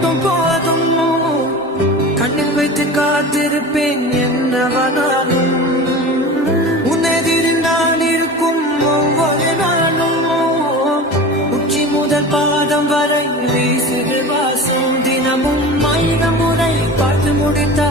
மட்டும் போதும் கண்ணில் வைத்து காத்திருப்பேன் என்னவனாலும் உன்னெதிரில் நான் இருக்கும் ஒவ்வொரு நாளும் உச்சி முதல் பாதம் வரை வீசுகிற வாசம் தினமும் 1000 முறை பார்த்து முடித்த